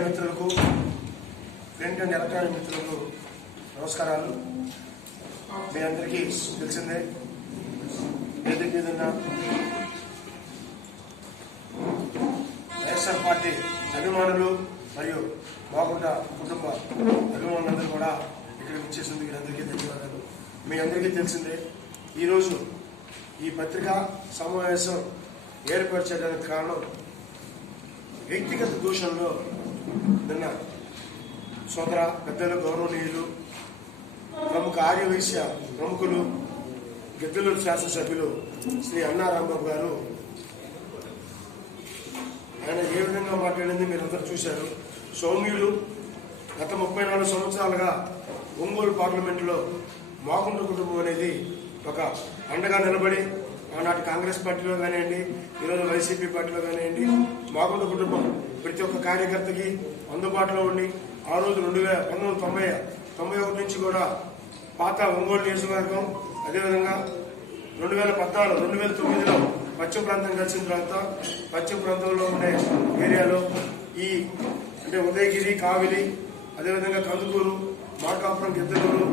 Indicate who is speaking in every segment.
Speaker 1: Media మిత్రులకు print and electronic మిత్రులకు నమస్కారాలు. మీ అందరికీ తెలిసిందే ఎదురు మీద ఉన్న వైఎస్ఆర్ పార్టీ అభిమానులు మరియు బాగుంట కుటుంబ అభిమానులందరూ కూడా ఇక్కడికి వచ్చేసింది వీరందరికీ ధన్యవాదాలు. మీ అందరికీ తెలిసిందే ఈరోజు ఈ పత్రికా సమావేశం ఏర్పరచడానికి కారణం వ్యక్తిగత దూషణలో నిన్న సోదర పెద్దలు గౌరవనీయులు ప్రముఖ ఆర్యవైశ్య ప్రముఖులు గిద్దలూరు శాసనసభ్యులు శ్రీ అన్నారాంబాబు గారు. ఆయన ఏ విధంగా మాట్లాడింది మీరందరూ చూశారు. సౌమ్యులు గత ముప్పై నాలుగు సంవత్సరాలుగా ఒంగోలు పార్లమెంటులో మాగుంట కుటుంబం అనేది ఒక అండగా నిలబడి ఆనాటి కాంగ్రెస్ పార్టీలో కానివ్వండి ఈరోజు వైసీపీ పార్టీలో కానివ్వండి మాగుంట కుటుంబం ప్రతి ఒక్క కార్యకర్తకి అందుబాటులో ఉండి ఆ రోజు రెండు వేల పంతొమ్మిది తొంభై తొంభై ఒకటి నుంచి కూడా పాత ఒంగోలు నియోజకవర్గం అదేవిధంగా రెండు వేల పద్నాలుగు రెండు వేల తొమ్మిదిలో పశ్చిమ ప్రాంతం కలిసిన తర్వాత పశ్చిమ ప్రాంతంలో ఉండే ఏరియాలో ఈ అంటే ఉదయగిరి కావిలి అదేవిధంగా కందుకూరు మార్కాపురం గిద్దలూరు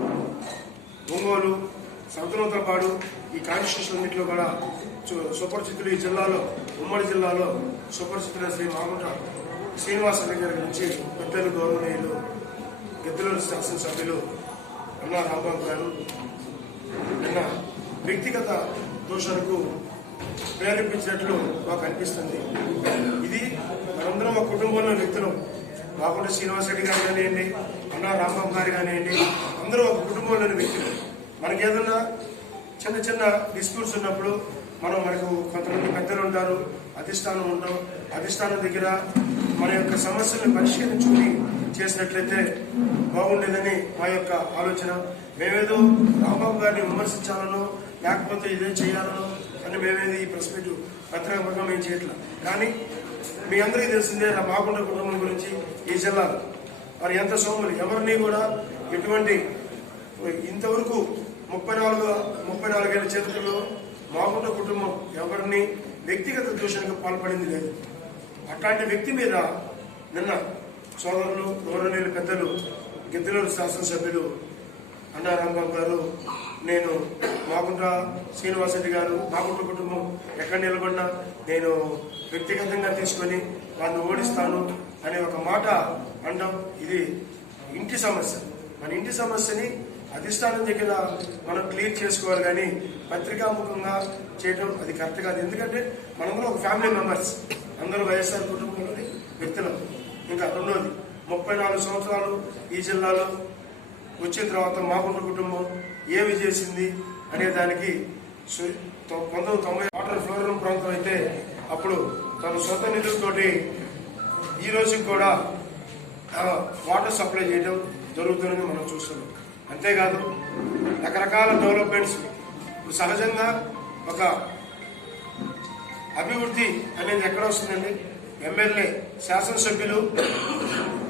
Speaker 1: ఒంగోలు సంతనూతలపాడు ఈ కాన్స్టిట్యూషన్ అన్నింటిలో కూడా సుపరిచితులు ఈ జిల్లాలో ఉమ్మడి జిల్లాలో సుపరిచితుల శ్రీ మామూట శ్రీనివాస గారి నుంచి పెద్దలు గౌరవనీయులు గిద్దలూరు శాసనసభ్యులు అన్నా రాంబాబు గారు నిన్న వ్యక్తిగత దోషాలకు ప్రేరేపించినట్లు మాకు అనిపిస్తుంది. ఇది మనందరం ఒక కుటుంబంలో వ్యక్తులు. బాగుండ శ్రీనివాసరెడ్డి గారు కానివ్వండి అన్నా రాంబాబు గారు కానివ్వండి అందరూ ఒక కుటుంబంలోని వ్యక్తులు. మనకి ఏదన్నా చిన్న చిన్న డిస్ప్యూట్స్ ఉన్నప్పుడు మనం మనకు కొంతమంది పెద్దలు ఉంటారు అధిష్టానం ఉంటాం. అధిష్టానం దగ్గర మన యొక్క సమస్యలను పరిష్కరించుకుని చేసినట్లయితే బాగుండేదని మా యొక్క ఆలోచన. మేమేదో రాంబాబు గారిని విమర్శించాలనో లేకపోతే ఇదే చేయాలనో అని మేమేది ఈ ప్రెస్ మీట్ పత్రికాపరంగా మేము చేయట్లా. కానీ మీ అందరికీ తెలిసిందే నా బాగుండ కుటుంబం గురించి ఈ జిల్లాలో. మరి ఎంత సోములు. ఎవరిని కూడా ఎటువంటి ఇంతవరకు ముప్పై నాలుగు ముప్పై నాలుగేళ్ళ చరిత్రలో మాగుంట కుటుంబం ఎవరిని వ్యక్తిగత దూషణకు పాల్పడింది లేదు. అట్లాంటి వ్యక్తి మీద నిన్న సోదరులు గౌరవనీయులు పెద్దలు గిద్దలూరు శాసనసభ్యులు అన్నారాంబాబు గారు నేను మాగుంట శ్రీనివాసరెడ్డి గారు మాగుంట కుటుంబం ఎక్కడ నిలబడినా నేను వ్యక్తిగతంగా తీసుకొని వారిని ఓడిస్తాను అనే ఒక మాట అంటాం ఇది ఇంటి సమస్య. మన ఇంటి సమస్యని అధిష్టానం దగ్గర మనం క్లియర్ చేసుకోవాలి కానీ పత్రికాముఖంగా చేయడం అది కరెక్ట్ కాదు. ఎందుకంటే మనము ఒక ఫ్యామిలీ మెంబర్స్. అందరూ వైఎస్ఆర్ కుటుంబంలోని వ్యక్తులు. ఇంకా రెండోది ముప్పై నాలుగు సంవత్సరాలు ఈ జిల్లాలో వచ్చిన తర్వాత మాగుంట కుటుంబం ఏమి చేసింది అనే దానికి సు- పంతొమ్మిది తొంభై వాటర్ ఫ్లోరం ప్రాంతం అయితే అప్పుడు తన సొంత నిధులతోటి ఈ రోజుకి కూడా వాటర్ సప్లై చేయడం జరుగుతుందని మనం చూస్తున్నాం. అంతేకాదు రకరకాల డెవలప్మెంట్స్. ఇప్పుడు సహజంగా ఒక అభివృద్ధి అనేది ఎక్కడ వస్తుందండి? ఎమ్మెల్యే శాసనసభ్యులు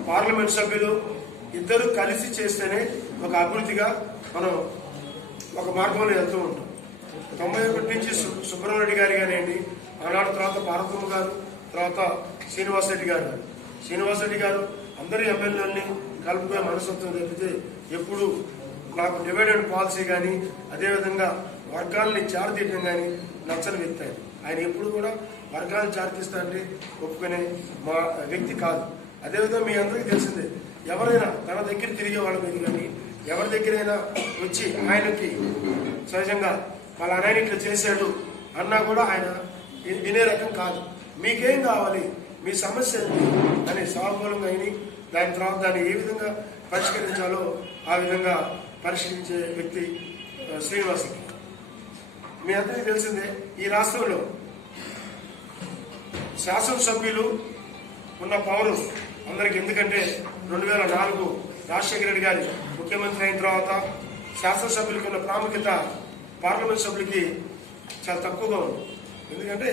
Speaker 1: పార్లమెంట్ సభ్యులు ఇద్దరు కలిసి చేస్తేనే ఒక అభివృద్ధిగా మనం ఒక మార్గంలో వెళ్తూ ఉంటాం. తొంభై ఒకటి నుంచి సు- గారు గారి కానివ్వండి ఆనాడు తర్వాత పార్వతమ్మ గారు తర్వాత శ్రీనివాసరెడ్డి గారు. శ్రీనివాసరెడ్డి గారు అందరూ ఎమ్మెల్యేలని కలుపుకునే మనస్తత్వం తప్పితే ఎప్పుడు నాకు డివైడెడ్ పాలసీ కానీ అదేవిధంగా వర్గాల్ని చారతీయటం కానీ నచ్చని వ్యక్తి ఆయన. ఆయన ఎప్పుడు కూడా వర్గాలను చారతీస్తానంటే ఒప్పుకునే మా వ్యక్తి కాదు. అదేవిధంగా మీ అందరికీ తెలిసిందే ఎవరైనా తన దగ్గర తిరిగే వాళ్ళ మీద కానీ ఎవరి దగ్గరైనా వచ్చి ఆయనకి సహజంగా వాళ్ళ ఆయన ఇట్లా చేశాడు అన్నా కూడా ఆయన వినే రకం కాదు. మీకేం కావాలి? మీ సమస్య ఏంటి? అని సానుకూలంగా అయినాయి దాని తర్వాత దాన్ని ఏ విధంగా పరిష్కరించాలో ఆ విధంగా పరిశీలించే వ్యక్తి ఆ, శ్రీనివాస్ మీ అందరికీ తెలిసిందే ఈ రాష్ట్రంలో శాసనసభ్యులు ఉన్న పవరు అందరికి ఎందుకంటే రెండు వేల నాలుగు రాజశేఖర రెడ్డి గారి ముఖ్యమంత్రి అయిన తర్వాత శాసనసభ్యులకి ఉన్న ప్రాముఖ్యత పార్లమెంట్ సభ్యులకి చాలా తక్కువగా ఉంది. ఎందుకంటే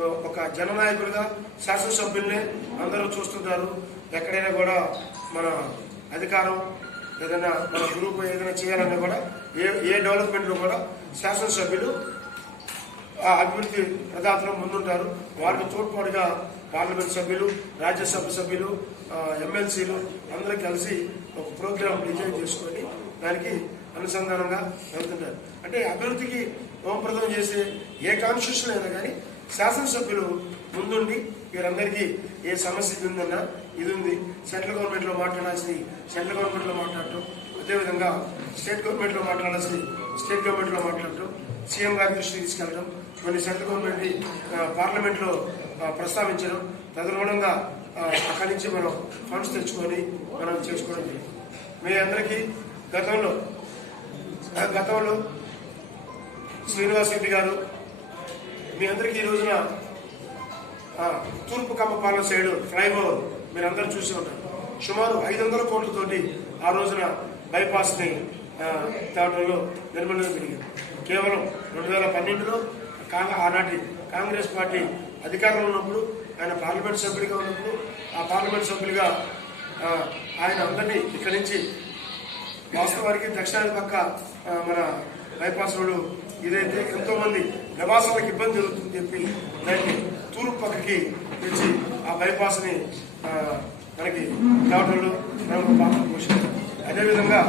Speaker 1: ఒక జననాయకుడిగా శాసనసభ్యుల్ని అందరూ చూస్తుంటారు ఎక్కడైనా కూడా మన అధికారం ఏదైనా మన గ్రూప్ ఏదైనా చేయాలన్నా కూడా ఏ ఏ డెవలప్మెంట్లో కూడా శాసనసభ్యులు ఆ అభివృద్ధి ప్రదాతలో ముందుంటారు. వారికి తోడ్పాటుగా పార్లమెంట్ సభ్యులు రాజ్యసభ సభ్యులు ఎమ్మెల్సీలు అందరూ కలిసి ఒక ప్రోగ్రాం డిజైన్ చేసుకొని దానికి అనుసంధానంగా వెళ్తుంటారు. అంటే అభివృద్ధికి ఓంప్రదం చేసే ఏ కాన్స్టిట్యూషన్ అయినా కానీ శాసనసభ్యులు ముందుండి వీరందరికీ ఏ సమస్య ఇది ఉందన్నా ఇది ఉంది సెంట్రల్ గవర్నమెంట్లో మాట్లాడాల్సింది సెంట్రల్ గవర్నమెంట్లో మాట్లాడటం. అదేవిధంగా స్టేట్ గవర్నమెంట్లో మాట్లాడాల్సింది స్టేట్ గవర్నమెంట్లో మాట్లాడటం. సీఎం గారి దృష్టికి తీసుకెళ్ళడం కొన్ని సెంట్రల్ గవర్నమెంట్ పార్లమెంట్లో ప్రస్తావించడం. తదనుగుణంగా అక్కడి నుంచి మనం ఫండ్స్ తెచ్చుకొని మనం చేసుకోవడం మీ అందరికీ గతంలో గతంలో శ్రీనివాస్ రెడ్డి గారు మీ అందరికీ ఈ రోజున తూర్పు కమ్మపాలెం సైడ్ ఫ్లైఓవర్ మీరు అందరూ చూసి ఉంటారు. సుమారు ఐదు వందల కోట్లతోటి ఆ రోజున బైపాస్ని తేవడంలో నిర్మూలన జరిగింది. కేవలం రెండు వేల పన్నెండులో ఆనాటి కాంగ్రెస్ పార్టీ అధికారంలో ఉన్నప్పుడు ఆయన పార్లమెంట్ సభ్యుడిగా ఉన్నప్పుడు ఆ పార్లమెంట్ సభ్యులుగా ఆయన అందరినీ ఇక్కడి నుంచి వాస్తవానికి దక్షిణాది పక్క మన బైపాస్ రోడ్డు ఇదైతే ఎంతోమంది నివాసాలకు ఇబ్బంది జరుగుతుందని చెప్పి దాన్ని తూర్పు పక్కకి తెచ్చి ఆ బైపాస్ని మనకి తేవడంలో మనం పాత్ర పోషించారు. అదేవిధంగా